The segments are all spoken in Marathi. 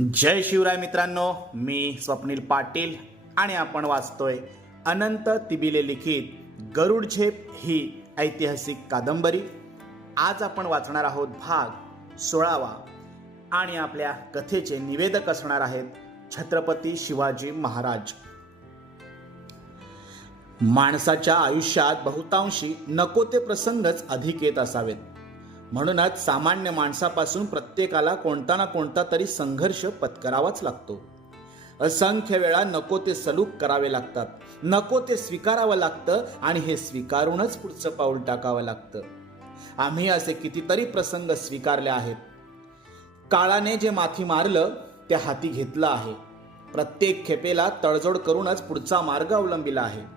जय शिवराय मित्रांनो मी स्वप्नील पाटील आणि आपण वाचतोय अनंत तिबिले लिखित गरुड झेप ही ऐतिहासिक कादंबरी. आज आपण वाचणार आहोत भाग सोळावा आणि आपल्या कथेचे निवेदक असणार आहेत छत्रपती शिवाजी महाराज. माणसाच्या आयुष्यात बहुतांशी नको ते प्रसंगच अधिक येत असावेत. म्हणूनच सामान्य माणसापासून प्रत्येकाला कोणता ना कोणता तरी संघर्ष पत्करावाच लागतो. असंख्य वेळा नको ते सलूक करावे लागतात. नको ते स्वीकारावं लागतं आणि हे स्वीकारूनच पुढचं पाऊल टाकावं लागतं. आम्ही असे कितीतरी प्रसंग स्वीकारले आहेत. काळाने जे माथी मारलं ते हाती घेतलं आहे. प्रत्येक खेपेला तडजोड करूनच पुढचा मार्ग अवलंबिला आहे.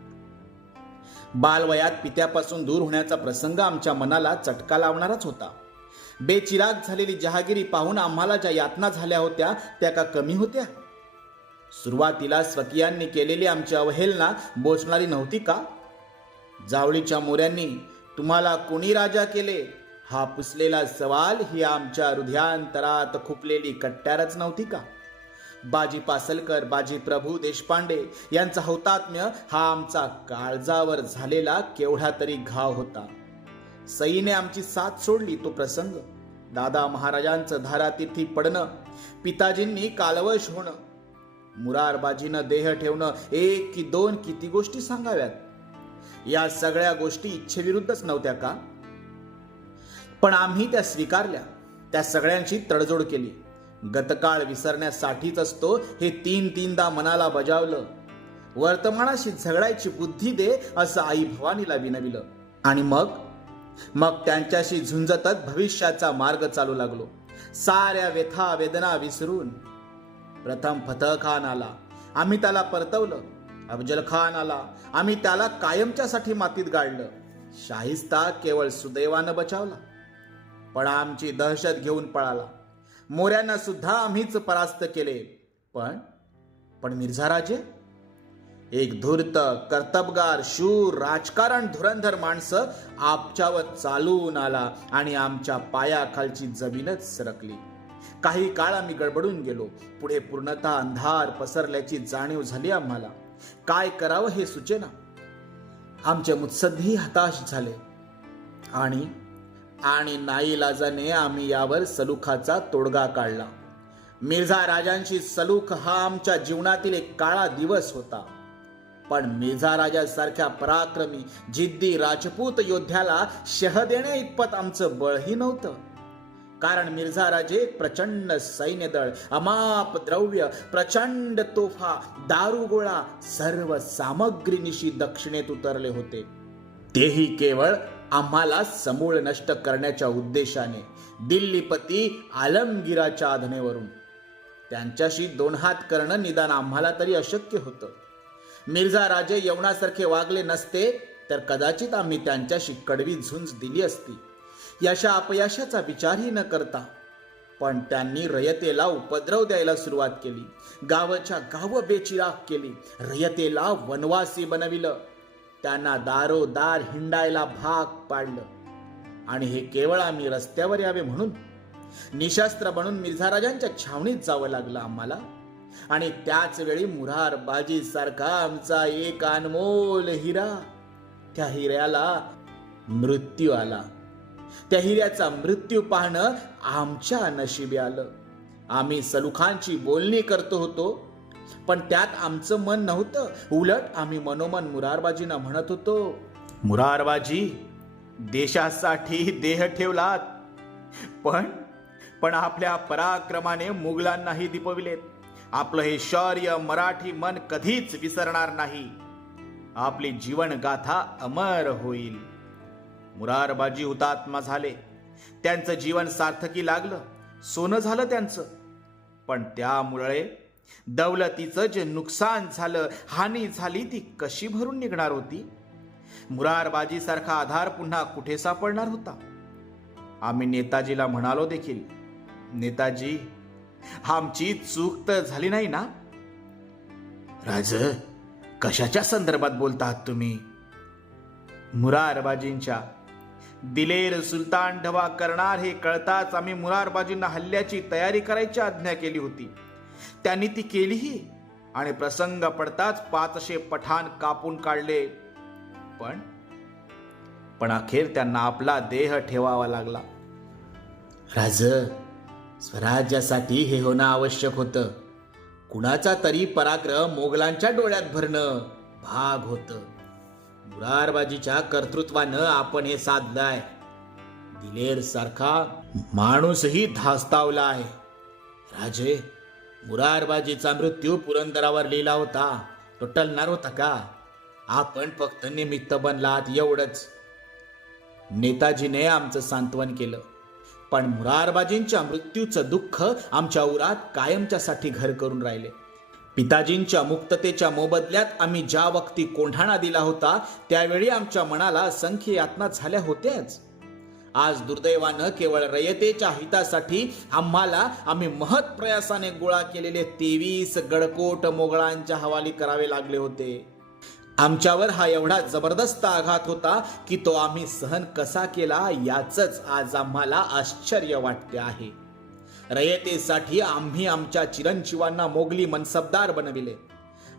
बालवयात पित्यापासून दूर होण्याचा प्रसंग आमच्या मनाला चटका लावणाराच होता. बेचिराग झालेली जहागिरी पाहून आम्हाला ज्या यातना झाल्या होत्या त्या का कमी होत्या? सुरुवातीला स्वकीयांनी केलेली आमची अवहेलना बोचणारी नव्हती का? जावळीच्या मोऱ्यांनी तुम्हाला कोणी राजा केले? हा पुसलेला सवाल ही आमच्या हृदयांतरात खुपलेली कट्ट्यारच नव्हती का? बाजी पासलकर बाजी प्रभू देशपांडे यांचा हौतात्म्य हा आमचा काळजावर झालेला केवढा तरी घाव होता. सईने आमची साथ सोडली तो प्रसंग. दादा महाराजांचं धारातिथी पडणं पिताजींनी कालवश होणं मुरारबाजीनं देह ठेवणं एक की दोन किती गोष्टी सांगाव्यात? या सगळ्या गोष्टी इच्छेविरुद्धच नव्हत्या का? पण आम्ही त्या स्वीकारल्या त्या सगळ्यांची तडजोड केली. गतकाळ विसरण्यासाठीच असतो हे तीन तीनदा मनाला बजावलं. वर्तमानाशी झगडायची बुद्धी दे असं आई भवानीला विनविलं. आणि मग? मग त्यांच्याशी झुंजतच भविष्याचा मार्ग चालू लागलो. साऱ्या व्यथा वेदना विसरून. प्रथम फतह खान आला. आम्ही त्याला परतवलं. अफजल खान आला. आम्ही त्याला कायमच्यासाठी मातीत गाडलं शाहिस्ता केवळ सुदैवानं बचावला. पण आमची दहशत घेऊन पळाला. मोऱ्यांना सुद्धा आम्हीच परास्त केले. पण पण मिर्झा राजे एक धूर्त कर्तबगार शूर राजकारण धुरंधर माणसं आपच्यावर चालून आला आणि आमच्या पायाखालची जमीनच सरकली. काही काळ आम्ही गडबडून गेलो. पुढे पूर्णतः अंधार पसरल्याची जाणीव झाली आम्हाला. काय करावं हे सुचेना? आमचे मुत्सद्दी हताश झाले. आणि आणि नाईलाजाने आम्ही यावर सलुखाचा तोडगा काढला. मिर्झा राजांशी सलूख हा आमच्या जीवनातील एक काळा दिवस होता. पण मिर्झा राजासारख्या पराक्रमी जिद्दी राजपूत योद्ध्याला शह देणे इतपत आमचं बळही नव्हतं. कारण मिर्झा राजे प्रचंड सैन्यदळ अमाप द्रव्य प्रचंड तोफा दारुगोळा सर्व सामग्रीनिशी दक्षिणेत उतरले होते. तेही केवळ आम्हाला समूळ नष्ट करण्याच्या उद्देशाने दिल्लीपती आलमगिराच्या आधनेवरून. त्यांच्याशी दोन हात करणं निदान आम्हाला तरी अशक्य होतं. मिर्झा राजे यवनासारखे वागले नसते तर कदाचित आम्ही त्यांच्याशी कडवी झुंज दिली असती. यशा अपयशाचा विचारही न करता. पण त्यांनी रयतेला उपद्रव द्यायला सुरुवात केली. गावाच्या गाव बेचिराग केली. रयतेला वनवासी बनविलं. त्यांना दारोदार हिंडायला भाग पाडलं. आणि हे केवळ आम्ही रस्त्यावर यावे म्हणून निशस्त्र बनून मिर्झाराजांच्या छावणीत जावं लागलं आम्हाला. आणि त्याच वेळी मुरार बाजी सारखा आमचा एक अनमोल हिरा त्या हिऱ्याला मृत्यू आला. त्या हिऱ्याचा मृत्यू पाहणं आमच्या नशिबी आलं. आम्ही सलुखांची बोलणी करतो होतो पण त्यात आमचं मन नव्हतं. उलट आम्ही मनोमन मुरारबाजींना म्हणत होतो मुरारबाजी देशासाठी देह ठेवलात. पण पण आपल्या पराक्रमाने मुघलांनाही दिपविलेत. आपलं हे शौर्य मराठी मन कधीच विसरणार नाही. आपली जीवनगाथा अमर होईल. मुरारबाजी हुतात्मा झाले. त्यांचं जीवन सार्थकी लागलं. सोनं झालं त्यांचं. पण त्यामुळे दौलतीचं जे नुकसान झालं हानी झाली ती कशी भरून निघणार होती? मुरारबाजी सारखा आधार पुन्हा कुठे सापडणार होता? आम्ही नेताजीला म्हणालो देखील नेताजी आमची चूक तर झाली नाही ना? राज कशाच्या संदर्भात बोलतात तुम्ही? मुरारबाजींच्या दिलेर सुलतान ढवा करणार हे कळताच आम्ही मुरारबाजींना हल्ल्याची तयारी करायची आज्ञा केली होती. त्यांनी ती केलीही. आणि प्रसंग पडताच पाचशे पठाण कापून काढले. पण पण अखेर त्यांना आपला देह ठेवावा लागला. राज स्वराज्यासाठी हे होणं आवश्यक होतं. कुणाचा तरी पराक्रम मोगलांच्या डोळ्यात भरणं भाग होत. मुरारबाजीच्या कर्तृत्वानं आपण हे साधलंय. दिलेर सारखा माणूसही धास्तावला आहे. राजे मुरारबाजीचा मृत्यू पुरंदरावर लिहिला होता. तो टलणार होता का आपण फक्त निमित्त बनलात एवढंच. नेताजीने आमचं सांत्वन केलं. पण मुरारबाजींच्या मृत्यूचं दुःख आमच्या उरात कायमच्यासाठी घर करून राहिले. पिताजींच्या मुक्ततेच्या मोबदल्यात आम्ही ज्या वक्ती कोंढाणा दिला होता त्यावेळी आमच्या मनाला असंख्य यातना झाल्या होत्याच. आज दुर्दैवानं केवळ रयतेच्या हितासाठी आम्हाला आम्ही महत् प्रयासाने गोळा केलेले तेवीस गडकोट मोगळांच्या हवाली करावे लागले होते. आमच्यावर हा एवढा जबरदस्त आघात होता की तो आम्ही सहन कसा केला याचंच आज आम्हाला आश्चर्य वाटते आहे. रयतेसाठी आम्ही आमच्या चिरंजीवांना मोगली मनसबदार बनविले.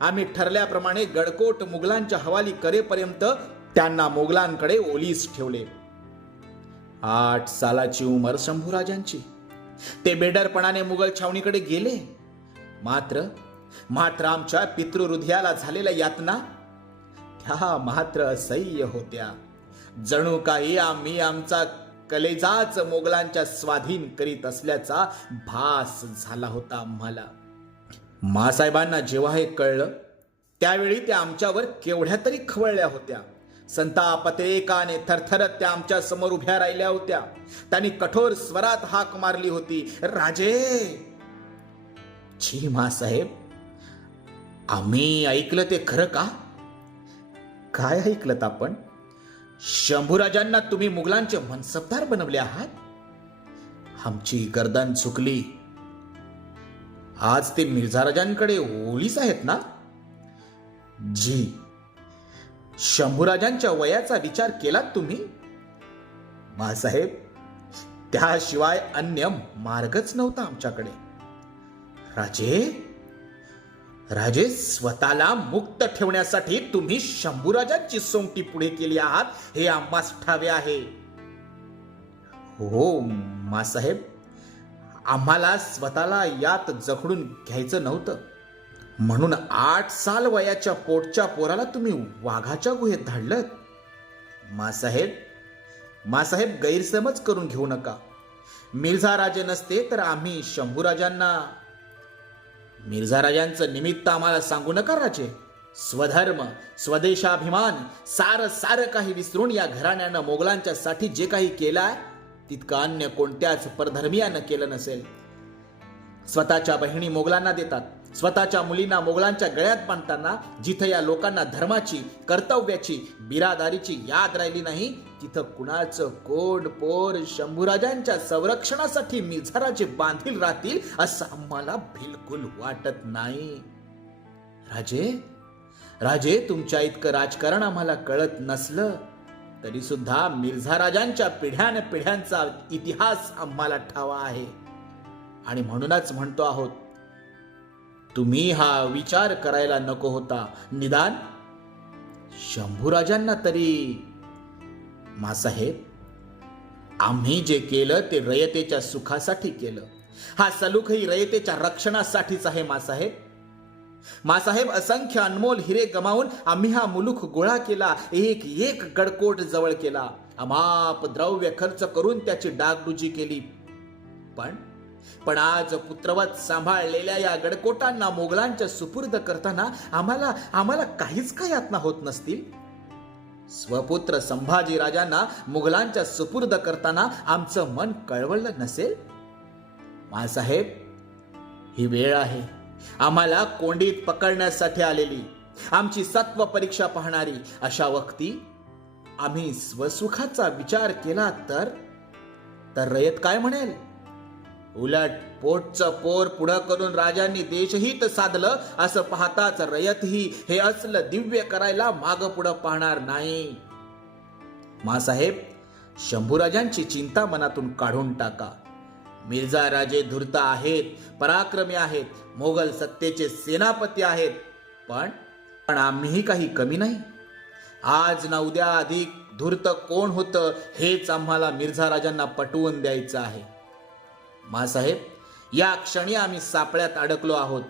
आम्ही ठरल्याप्रमाणे गडकोट मुघलांच्या हवाली करेपर्यंत त्यांना मोगलांकडे ओलीस ठेवले. आठ सालाची उमर शंभूराजांची. ते बेडरपणाने मुघल छावणीकडे गेले. मात्र मात्र आमच्या पितृहृदयाला झालेल्या यातना त्या मात्र असह्य होत्या. जणू काही आम्ही आमचा कलेजाच मोगलांच्या स्वाधीन करीत असल्याचा भास झाला होता आम्हाला. मासाहेबांना जेव्हा हे कळलं त्यावेळी त्या आमच्यावर केवढ्या तरी खवळल्या होत्या. संतापतेकाने थरथरत त्या आमच्यासमोर उभ्या राहिल्या होत्या. त्यांनी कठोर स्वरात हाक मारली होती. राजे! छी मासाहेब आम्ही ऐकलं ते खरं का? काय ऐकलं आपण? शंभूराजांना तुम्ही मुघलांचे मनसबदार बनवले आहात? आमची गर्दन चुकली आज ते मिर्झाराजांकडे ओलीस आहेत ना? जी शंभूराजांच्या वयाचा विचार केलात तुम्ही? मासाहेब त्याशिवाय अन्य मार्गच नव्हता आमच्याकडे. राजे राजे स्वतःला मुक्त ठेवण्यासाठी तुम्ही शंभूराजांची सोंगटी पुढे केली आहात हे आम्हास ठावे आहे. हो मासाहेब आम्हाला स्वतःला यात जखडून घ्यायचं नव्हतं. म्हणून आठ साल वयाच्या पोटच्या पोराला तुम्ही वाघाच्या गुहेत धाडलं मासाहेब मासाहेब गैरसमज करून घेऊ नका. मिर्झा राजे नसते तर आम्ही शंभूराजांना मिर्झा राजांचं निमित्त आम्हाला सांगू नका राजे. स्वधर्म स्वदेशाभिमान सार सार काही विसरून या घराण्यानं मोगलांच्या साठी जे काही केलं तितकं अन्य कोणत्याच परधर्मियानं केलं नसेल. स्वतःच्या बहिणी मोगलांना देतात. स्वतःच्या मुलींना मोगलांच्या गळ्यात बांधताना जिथं या लोकांना धर्माची कर्तव्याची बिरादारीची याद राहिली नाही तिथं कुणाचं कोण पोर शंभूराजांच्या संरक्षणासाठी मिझाराचे बांधील राहतील असं आम्हाला बिलकुल वाटत नाही. राजे राजे तुमच्या इतकं राजकारण आम्हाला कळत नसलं तरी सुद्धा मिर्झा राजांच्या पिढ्यान पिढ्यांचा इतिहास आम्हाला ठावा आहे. आणि म्हणूनच म्हणतो आहोत तुम्ही हा विचार करायला नको होता. निदान? शंभूराजांना तरी. मासाहेब आम्ही जे केलं ते रयतेच्या सुखासाठी केलं. हा सलूखही रयतेच्या रक्षणासाठीच आहे मासाहेब. मासाहेब असंख्य अनमोल हिरे गमावून आम्ही हा मुलूक गोळा केला एक एक गडकोट जवळ केला. अमाप द्रव्य खर्च करून त्याची डागडुजी केली. पण पण आज पुत्रवत सांभाळलेल्या या गडकोटांना मोगलांच्या सुपूर्द करताना आम्हाला आम्हाला काहीच काय यातना होत नसतील? स्वपुत्र संभाजी राजांना मुघलांच्या सुपूर्द करताना आमचं मन कळवळलं नसेल? मासाहेब ही वेळ आहे. आम्हाला कोंडीत पकडण्यासाठी आलेली आमची सत्व परीक्षा पाहणारी अशा वक्ती आम्ही स्वसुखाचा विचार केला तर तर रयत काय म्हणेल? उलट पोटचं पोर पुढं करून राजांनी देशहित साधलं असं पाहताच रयतही हे असलं दिव्य करायला माग पुढं पाहणार नाही. मासाहेब शंभूराजांची चिंता मनातून काढून टाका. मिर्झा राजे धूर्त आहेत पराक्रमी आहेत मोगल सत्तेचे सेनापती आहेत पण पण आम्हीही काही कमी नाही. आज ना उद्या अधिक धूर्त कोण होतं हेच आम्हाला मिर्झा राजांना पटवून द्यायचं आहे. मासाहेब या क्षणी आम्ही सापळ्यात अडकलो आहोत.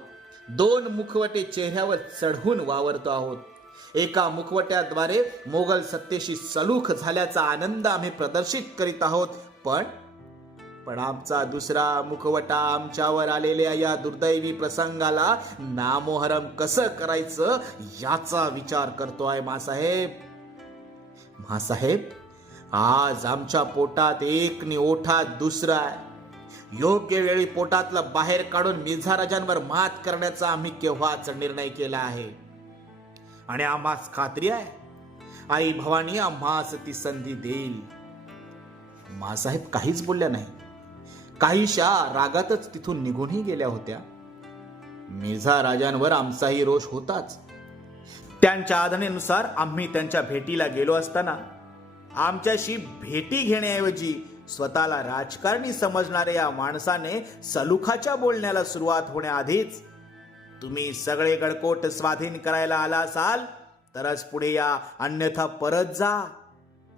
दोन मुखवटे चेहऱ्यावर चढवून वावरतो आहोत. एका मुखवट्याद्वारे मोगल सत्तेशी सलूख झाल्याचा आनंद आम्ही प्रदर्शित करीत आहोत. पण पण आमचा दुसरा मुखवटा आमच्यावर आलेल्या या दुर्दैवी प्रसंगाला नामोहरम कसं करायचं याचा विचार करतोय मासाहेब मासाहेब आज आमच्या पोटात एकनी ओठात दुसरा आहे. योग्य वेळी पोटातलं बाहेर काढून मिर्झा राजांवर मात करण्याचा आम्ही केव्हाच निर्णय केला आहे. आणि आम्हास खात्री आहे? आई भवानी आम्हास ती संधी देईल. मासाहेब काहीच बोलल्या नाही. काहीशा रागातच तिथून निघूनही गेल्या होत्या. मिर्झा राजांवर आमचाही रोष होताच. त्यांच्या आधनेनुसार आम्ही त्यांच्या भेटीला गेलो असताना आमच्याशी भेटी घेण्याऐवजी स्वतःला राजकारणी समजणाऱ्या या माणसाने सलुखाच्या बोलण्याला सुरुवात होण्याआधीच तुम्ही सगळे गडकोट स्वाधीन करायला आला असाल तरच पुढे या अन्यथा परत जा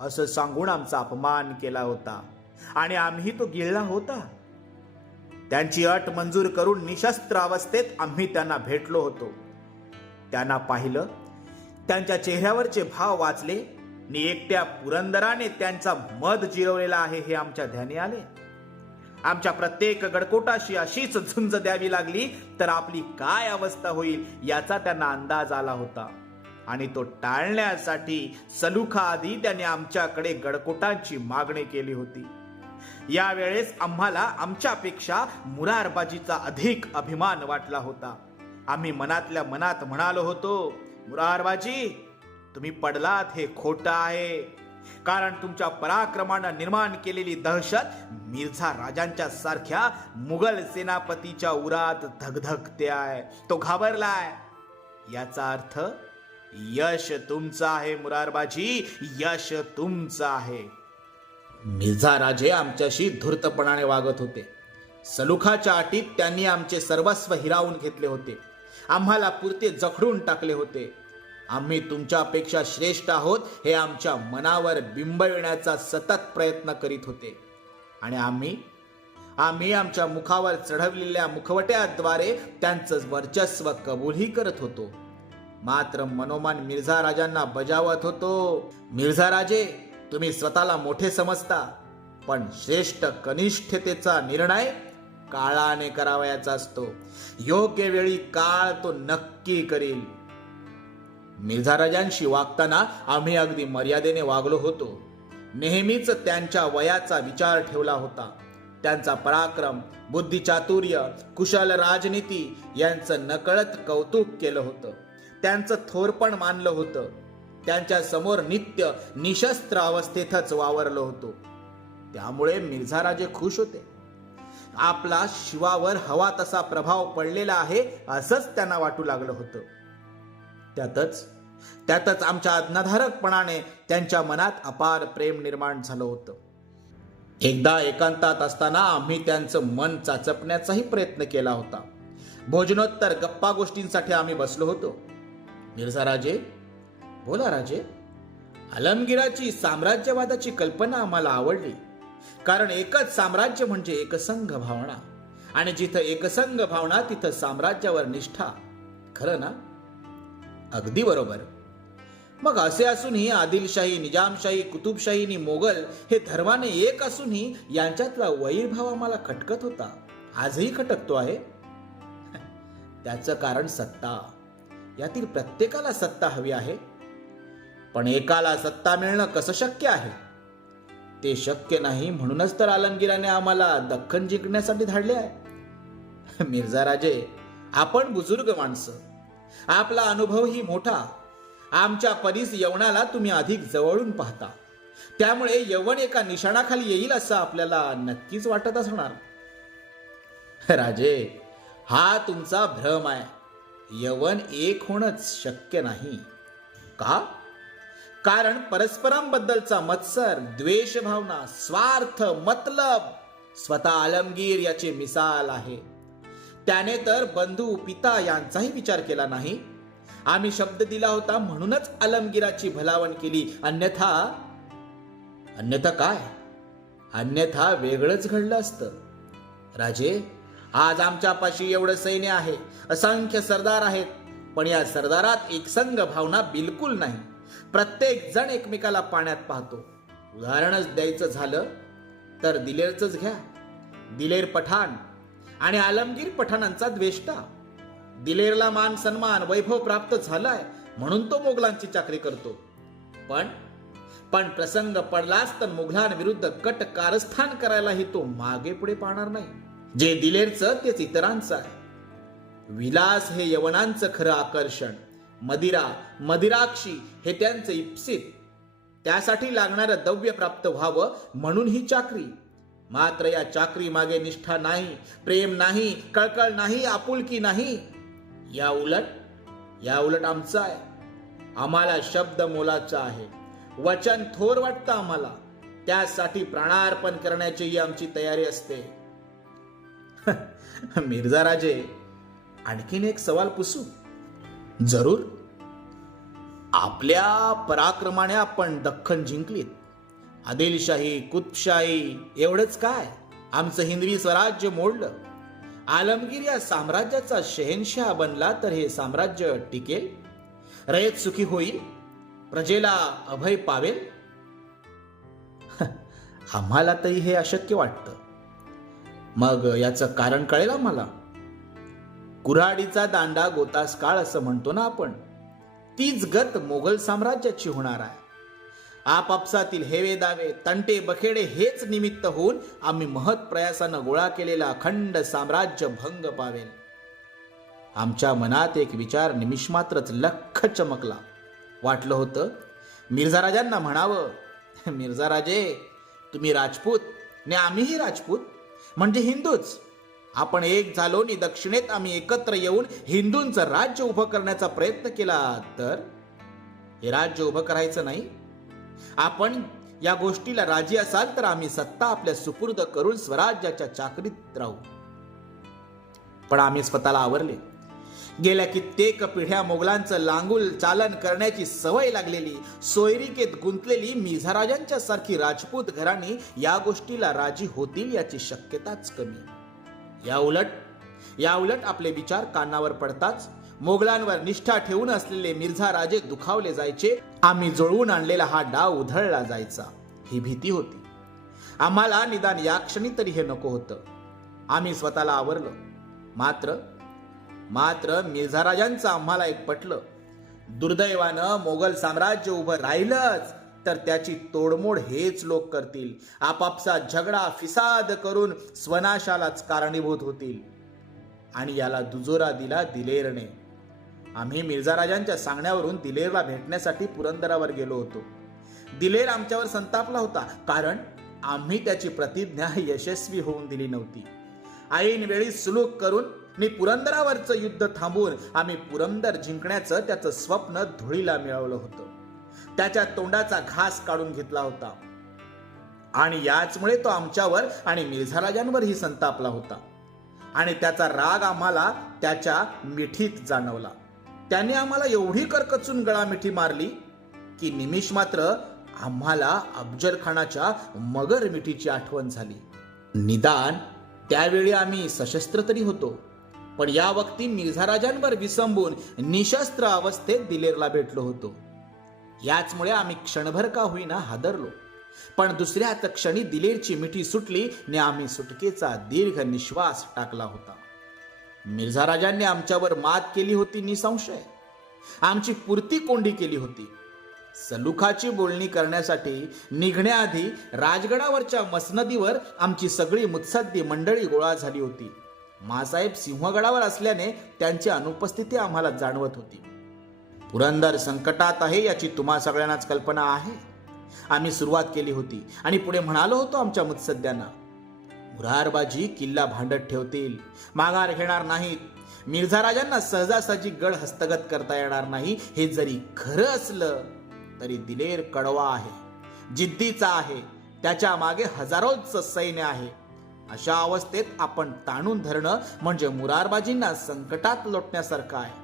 असं सांगून आमचा अपमान केला होता. आणि आम्ही तो गिळला होता. त्यांची अट मंजूर करून निशस्त्र अवस्थेत आम्ही त्यांना भेटलो होतो. त्यांना पाहिलं त्यांच्या चेहऱ्यावरचे भाव वाचले आणि एकट्या पुरंदराने त्यांचा मध जिरवलेला आहे हे आमच्या ध्यानी आले. आमच्या प्रत्येक गडकोटाशी अशीच झुंज द्यावी लागली तर आपली काय अवस्था होईल याचा त्यांना अंदाज आला होता. आणि तो टाळण्यासाठी सलुखा आधी त्याने आमच्याकडे गडकोटांची मागणी केली होती. यावेळेस आम्हाला आमच्यापेक्षा मुरारबाजीचा अधिक अभिमान वाटला होता. आम्ही मनातल्या मनात म्हणालो होतो मुरारबाजी तुम्ही पडलात हे खोटं आहे. कारण तुमच्या पराक्रमानं निर्माण केलेली दहशत मिर्झा राजांच्या सारख्या मुघल सेनापतीच्या उरात धगधगते आहे. तो घाबरलाय. याचा अर्थ यश तुमचं आहे मुरारबाजी यश तुमचं आहे. मिर्झा राजे आमच्याशी धूर्तपणाने वागत होते. सलुखाच्या अटीत त्यांनी आमचे सर्वस्व हिरावून घेतले होते. आम्हाला पुरते जखडून टाकले होते. आम्ही तुमच्यापेक्षा श्रेष्ठ आहोत हे आमच्या मनावर बिंबविण्याचा सतत प्रयत्न करीत होते. आणि आम्ही आम्ही आमच्या मुखावर चढवलेल्या मुखवट्याद्वारे त्यांचं वर्चस्व कबूलही करत होतो. मात्र मनोमान मिर्झा राजांना बजावत होतो मिर्झा राजे तुम्ही स्वतःला मोठे समजता पण श्रेष्ठ कनिष्ठतेचा निर्णय काळाने करावयाचा असतो. योग्य वेळी काळ तो नक्की करील. मिर्झा राजांशी वागताना आम्ही अगदी मर्यादेने वागलो होतो. नेहमीच त्यांच्या वयाचा विचार ठेवला होता. त्यांचा पराक्रम बुद्धिचातुर्य कुशल राजनीती यांचं नकळत कौतुक केलं होतं. त्यांचं थोरपण मानलं होतं. त्यांच्यासमोर नित्य निशस्त्र अवस्थेतच वावरलो होतो. त्यामुळे मिर्झा राजे खुश होते. आपला शिवावर हवा तसा प्रभाव पडलेला आहे असंच त्यांना वाटू लागलं होतं. त्यातच त्यातच आमच्या आज्ञाधारकपणाने त्यांच्या मनात अपार प्रेम निर्माण झालं होतं. एकदा एकांतात असताना आम्ही त्यांचं मन चाचपण्याचाही प्रयत्न केला होता. भोजनोत्तर गप्पा गोष्टींसाठी आम्ही बसलो होतो. मिर्झा राजे बोला राजे आलमगीराची साम्राज्यवादाची कल्पना आम्हाला आवडली. कारण एकच साम्राज्य म्हणजे एकसंघ भावना. आणि जिथं एकसंघ भावना तिथं साम्राज्यावर निष्ठा. खरं ना? अगदी बरोबर. मग असे असूनही आदिलशाही निजामशाही कुतुबशाही आणि मोगल हे धर्माने एक असूनही यांच्यातला वैरभाव आम्हाला खटकत होता. आजही खटकतो आहे. त्याचं कारण सत्ता. यातील प्रत्येकाला सत्ता हवी आहे. पण एकाला सत्ता मिळणं कसं शक्य आहे? ते शक्य नाही म्हणूनच तर आलमगिराने आम्हाला दख्खन जिंकण्यासाठी धाडले आहे. मिर्झा राजे आपण बुजुर्ग माणसं. आपला अनुभवही मोठा. आमच्या परीस यवनाला तुम्ही अधिक जवळून पाहता. त्यामुळे यवन एका निशाणाखाली येईल असं आपल्याला नक्कीच वाटत असणार. राजे हा तुमचा भ्रम आहे. यवन एक होणंच शक्य नाही. का? कारण परस्परांबद्दलचा मत्सर द्वेष भावना स्वार्थ मतलब स्वतः आलमगीर याची मिसाल आहे. त्याने तर बंधू पिता यांचाही विचार केला नाही. आम्ही शब्द दिला होता म्हणूनच आलमगीराची भलावण केली. अन्यथा अन्यथा काय? अन्यथा वेगळंच घडलं असतं. राजे आज आमच्यापाशी एवढं सैन्य आहे असंख्य सरदार आहेत पण या सरदारात एकसंग भावना बिलकुल नाही. प्रत्येक जण एकमेकाला पाण्यात पाहतो. उदाहरणच द्यायचं झालं तर दिलेरच घ्या. दिलेर पठाण आणि आलमगीर पठाणांचा द्वेष्टा. दिलेरला मान सन्मान वैभव प्राप्त झालाय म्हणून तो मोगलांची चाकरी करतो. पण पण प्रसंग पडलाच तर मुघलांविरुद्ध कट कारस्थान करायलाही तो मागे पुढे पाहणार नाही. जे दिलेरचं तेच इतरांचं आहे. विलास हे यवनांचं खरं आकर्षण. मदिरा मदिराक्षी हे त्यांचं इप्सित. त्यासाठी लागणारं द्रव्य प्राप्त व्हावं म्हणून ही चाकरी. मात्र या चाकरी मागे निष्ठा नाही प्रेम नाही कळकळ नाही आपुलकी नाही. या उलट या उलट आमचं आहे. आम्हाला शब्द मोलाचा आहे. वचन थोर वाटतं आम्हाला. त्यासाठी प्राणार्पण करण्याची ही आमची तयारी असते. मिर्झा राजे आणखीन एक सवाल पुसू? जरूर. आपल्या पराक्रमाने आपण दख्खन जिंकलीत. आदिलशाही कुतशाही एवढंच काय? आमचं हिंदवी स्वराज्य मोडलं. आलमगीर या साम्राज्याचा शहेनशाह बनला तर हे साम्राज्य टिकेल? रयत सुखी होईल? प्रजेला अभय पावेल? आम्हाला तरी हे अशक्य वाटतं. मग याचं कारण कळेल आम्हाला? कुऱ्हाडीचा दांडा गोतास काळ असं म्हणतो ना आपण. तीच गत मोगल साम्राज्याची होणार आहे. आपापसातील हेवे दावे तंटे बखेडे हेच निमित्त होऊन आम्ही महत प्रयासानं गोळा केलेला अखंड साम्राज्य भंग पावेल. आमच्या मनात एक विचार निमिषमात्रच लख चमकला. वाटलं होतं मिर्झा राजांना म्हणावं मिर्झा राजे तुम्ही राजपूत ने आम्हीही राजपूत. म्हणजे हिंदूच. आपण एक झालो नि दक्षिणेत आम्ही एकत्र येऊन हिंदूंचं राज्य उभं करण्याचा प्रयत्न केला तर? हे राज्य उभं करायचं नाही आपण या गोष्टीला राजी असाल तर आम्ही सत्ता आपल्या सुपूर्द करून स्वराज्याच्या चाकरीत राहू. पण आम्ही स्वतःला आवरले. गेल्या कित्येक पिढ्या मोगलांचं लांगुल चालन करण्याची सवय लागलेली सोयरिकेत गुंतलेली मिझाराजांच्या सारखी राजपूत घराणी या गोष्टीला राजी होतील याची शक्यताच कमी. या उलट या उलट आपले विचार कानावर पडताच मोगलांवर निष्ठा ठेवून असलेले मिर्झा राजे दुखावले जायचे आम्ही जुळवून आणलेला हा डाव उधळला जायचा. ही भीती होती. आम्हाला निदान या क्षणी तरी हे नको होतं. आम्ही स्वतःला आवरलो. मात्र मात्र मिर्झाराजांचं आम्हाला एक पटलं. दुर्दैवानं मोगल साम्राज्य उभं राहिलंच तर त्याची तोडमोड हेच लोक करतील. आपापसात झगडा फिसाद करून स्वनाशालाच कारणीभूत होतील. आणि याला दुजोरा दिला दिलेरने. आम्ही मिर्झा राजांच्या सांगण्यावरून दिलेरला भेटण्यासाठी पुरंदरावर गेलो होतो. दिलेर आमच्यावर संतापला होता कारण आम्ही त्याची प्रतिज्ञा यशस्वी होऊन दिली नव्हती. ऐन वेळी सुलूक करून मी पुरंदरावरचं युद्ध थांबवून आम्ही पुरंदर जिंकण्याचं त्याचं स्वप्न धुळीला मिळवलं होतं. त्याच्या तोंडाचा घास काढून घेतला होता. आणि याचमुळे तो आमच्यावर आणि मिर्झाराजांवरही संतापला होता. आणि त्याचा राग आम्हाला त्याच्या मिठीत जाणवला. त्याने आम्हाला एवढी करकचून गळा मिठी मारली की निमिष मात्र आम्हाला अफजल खानाच्या मगर मिठीची आठवण झाली. निदान त्यावेळी आम्ही सशस्त्र तरी होतो पण या वक्ती मिर्झाराजांवर विसंबून निशस्त्र अवस्थेत दिलेरला भेटलो होतो. याचमुळे आम्ही क्षणभर का होईना हादरलो पण दुसऱ्याच क्षणी दिलेरची मिठी सुटली ने आम्ही सुटकेचा दीर्घ निश्वास टाकला होता. मिर्झा राजांनी आमच्यावर मात केली होती निसंशय. आमची पुरती कोंडी केली होती. सलुखाची बोलणी करण्यासाठी निघण्याआधी राजगडावरच्या मसनदीवर आमची सगळी मुत्सद्दी मंडळी गोळा झाली होती. मासाहेब सिंहगडावर असल्याने त्यांची अनुपस्थिती आम्हाला जाणवत होती. पुरंदर संकटात आहे याची तुम्हा सगळ्यांनाच कल्पना आहे. आम्ही सुरुवात केली होती आणि पुढे म्हणालो होतो आमच्या मुत्सद्यांना मुरारबाजी किल्ला भांडत ठेवतील. माघार घेणार नाहीत. मिर्झा राजांना सहजासहजी गड हस्तगत करता येणार नाही. हे जरी खरं असलं तरी दिलेर कडवा आहे. जिद्दीचा आहे. त्याच्यामागे हजारोच सैन्य आहे. अशा अवस्थेत आपण ताणून धरणं म्हणजे मुरारबाजींना संकटात लोटण्यासारखं आहे.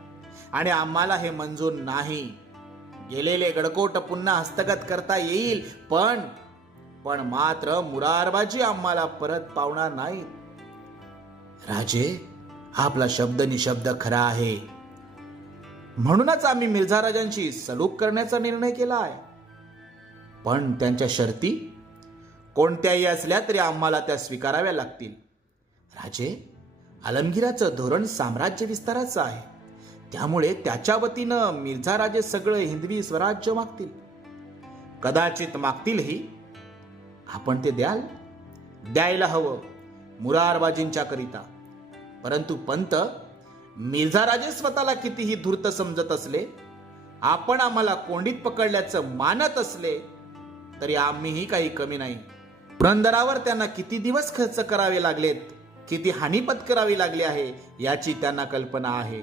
आणि आम्हाला हे मंजूर नाही. गेलेले गडकोट पुन्हा हस्तगत करता येईल पण पण मात्र मुरारबाजी आम्हाला परत पावणार नाहीत राजे आपला शब्द निशब्द खरा आहे. म्हणूनच आम्ही मिर्झा राजांशी सलूक करण्याचा निर्णय केला आहे. पण त्यांच्या शर्ती कोणत्याही असल्या तरी आम्हाला त्या स्वीकाराव्या लागतील. राजे आलमगिराचं धोरण साम्राज्य विस्ताराचं आहे. त्यामुळे त्याच्या वतीनं मिर्झा राजे सगळं हिंदवी स्वराज्य मागतील. कदाचित मागतीलही आपण ते द्याल? द्यायला हवं मुरारबाजींच्या करिता. परंतु पंत मिर्झा राजे स्वतःला कितीही धूर्त समजत असले आपण आम्हाला कोंडीत पकडल्याचं मानत असले तरी आम्हीही काही कमी नाही. पुरंदरावर त्यांना किती दिवस खर्च करावे लागलेत किती हानी पत्करावी लागली आहे याची त्यांना कल्पना आहे.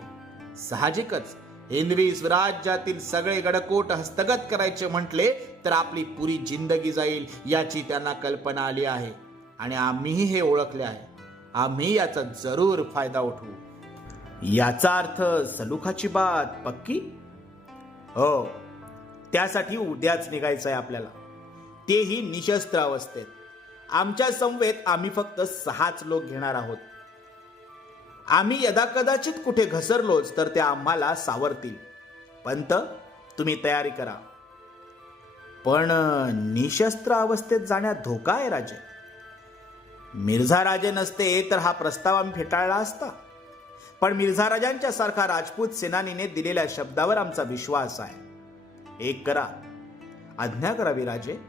साहजिकच हिंदवी स्वराज्यातील सगळे गडकोट हस्तगत करायचे म्हटले तर आपली पुरी जिंदगी जाईल याची त्यांना कल्पना आली आहे. आणि आम्हीही हे ओळखले आहे. आम्ही याचा जरूर फायदा उठवू. याचा अर्थ सलुखाची बात पक्की? हो. त्यासाठी उद्याच निघायचं आहे आपल्याला. तेही निशस्त्र अवस्थेत. आमच्या समवेत आम्ही फक्त सहाच लोक घेणार आहोत. आम्ही यदा कदाचित कुठे घसरलोच तर ते आम्हाला सावरतील. पंत तुम्ही तयारी करा. पण निशस्त्र अवस्थेत जाण्यात धोका आहे राजे. मिर्झा राजे नसते तर हा प्रस्ताव आम्ही फेटाळला असता. पण मिर्झा राजांच्या सारखा राजपूत सेनानीने दिलेल्या शब्दावर आमचा विश्वास आहे. एक करा. आज्ञा करावी राजे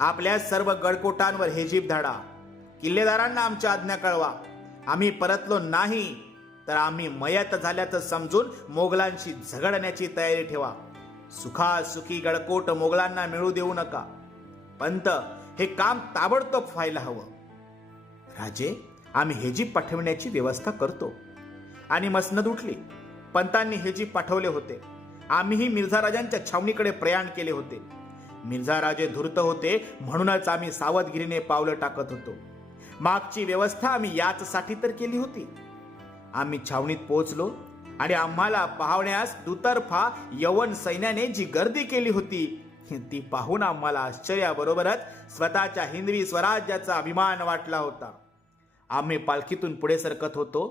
आपल्या सर्व गडकोटांवर हे जीभ धाडा. किल्लेदारांना आमच्या आज्ञा कळवा. आम्ही परतलो नाही तर आम्ही मयत झाल्याचं समजून मोगलांशी झगडण्याची तयारी ठेवा. सुखासुखी गडकोट मोगलांना मिळू देऊ नका. पंत हे काम ताबडतोब व्हायला हवं. राजे आम्ही हे जीप पाठवण्याची व्यवस्था करतो. आणि मसनद उठली. पंतांनी हे जीप पाठवले होते. आम्हीही मिर्झा राजांच्या छावणीकडे प्रयाण केले होते. मिर्झा राजे धूर्त होते म्हणूनच आम्ही सावधगिरीने पावलं टाकत होतो. मागची व्यवस्था आम्ही याचसाठी तर केली होती. आम्ही छावणीत पोहोचलो आणि आम्हाला पाहण्यास दुतर्फा यवन सैन्याने जी गर्दी केली होती ती पाहून आम्हाला आश्चर्याबरोबरच स्वतःच्या हिंदवी स्वराज्याचा अभिमान वाटला होता. आम्ही पालखीतून पुढे सरकत होतो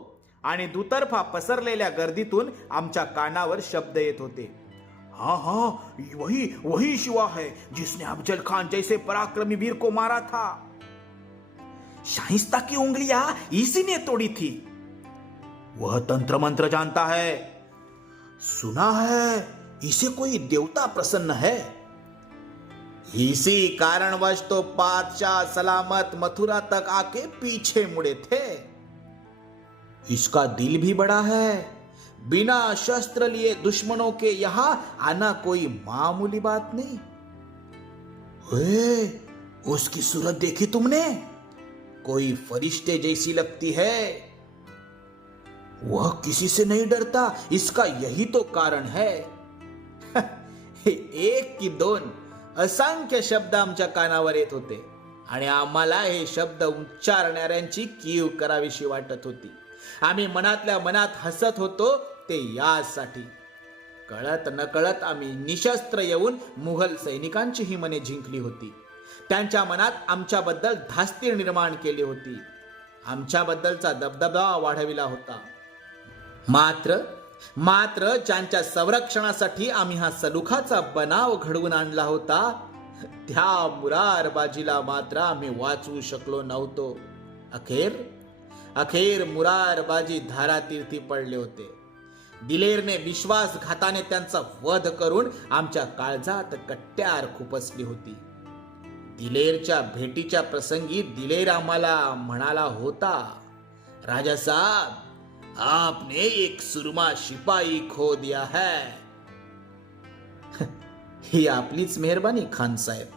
आणि दुतर्फा पसरलेल्या गर्दीतून आमच्या कानावर शब्द येत होते. हाँ हाँ वही वही शिवा है जिसने अफजल खान जैसे पराक्रमी वीर को मारा था. शाइस्ता की उंगलियाँ इसी ने तोड़ी थी। वह तंत्र मंत्र जानता है। सुना है, इसे कोई देवता प्रसन्न है। इसी कारणवश तो बादशाह सलामत मथुरा तक आके पीछे मुड़े थे। इसका दिल भी बड़ा है। बिना शस्त्र लिए दुश्मनों के यहाँ आना कोई मामूली बात नहीं। उसकी सूरत देखी तुमने? कोई फरिश्ते जैसी लगती है। वह किसी से नहीं डरता इसका यही तो कारण है। एक की दोन असंख्य शब्द आमच्या कानावर येत होते आणि आम्हाला हे शब्द उच्चारणाऱ्यांची कीव करावीशी वाटत होती. आम्ही मनातल्या मनात हसत होतो ते यासाठी. कळत नकळत आम्ही निशस्त्र येऊन मुघल सैनिकांची ही मने जिंकली होती. त्यांच्या मनात आमच्याबद्दल धास्ती निर्माण केली होती. आमच्याबद्दलचा दबदबा वाढविला होता. मात्र मात्र ज्यांच्या संरक्षणासाठी आम्ही हा सलुखाचा बनाव घडवून आणला होता त्या मुरार बाजीला मात्र आम्ही वाचवू शकलो नव्हतो. अखेर अखेर मुरार बाजी धारातीर्थी पडले होते. दिलेरने विश्वासघाताने त्यांचा वध करून आमच्या काळजात कट्ट्यार खुपसली होती. दिलेरच्या भेटीच्या प्रसंगी दिलेर आम्हाला म्हणाला होता राजा साहब आपने एक सुरमा शिपाई खो दिया है. ही आपलीच मेहरबानी खान साहेब.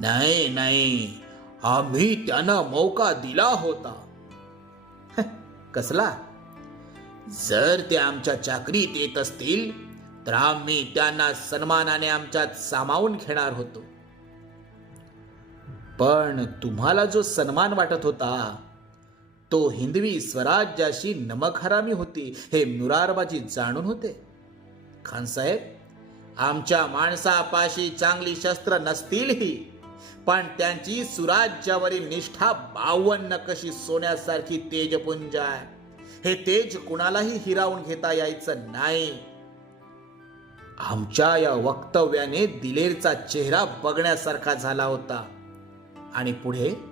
नाही नाही आम्ही त्यांना मौका दिला होता. कसला? जर ते आमच्या चाकरीत येत असतील तर आम्ही त्यांना सन्मानाने आमच्यात सामावून घेणार होतो. पण तुम्हाला जो सन्मान वाटत होता तो हिंदवी स्वराज्याशी नमक होती हे मुरारबाजी जाणून होते. खानसाहेब आमच्या माणसापाशी चांगली शस्त्र नसतीलही पण त्यांची सुराज्यावरील निष्ठा बावन्न कशी सोन्यासारखी तेजपुंज आहे. हे तेज कुणालाही हिरावून घेता यायचं नाही. आमच्या या वक्तव्याने दिलेरचा चेहरा बघण्यासारखा झाला होता. आणि पुढे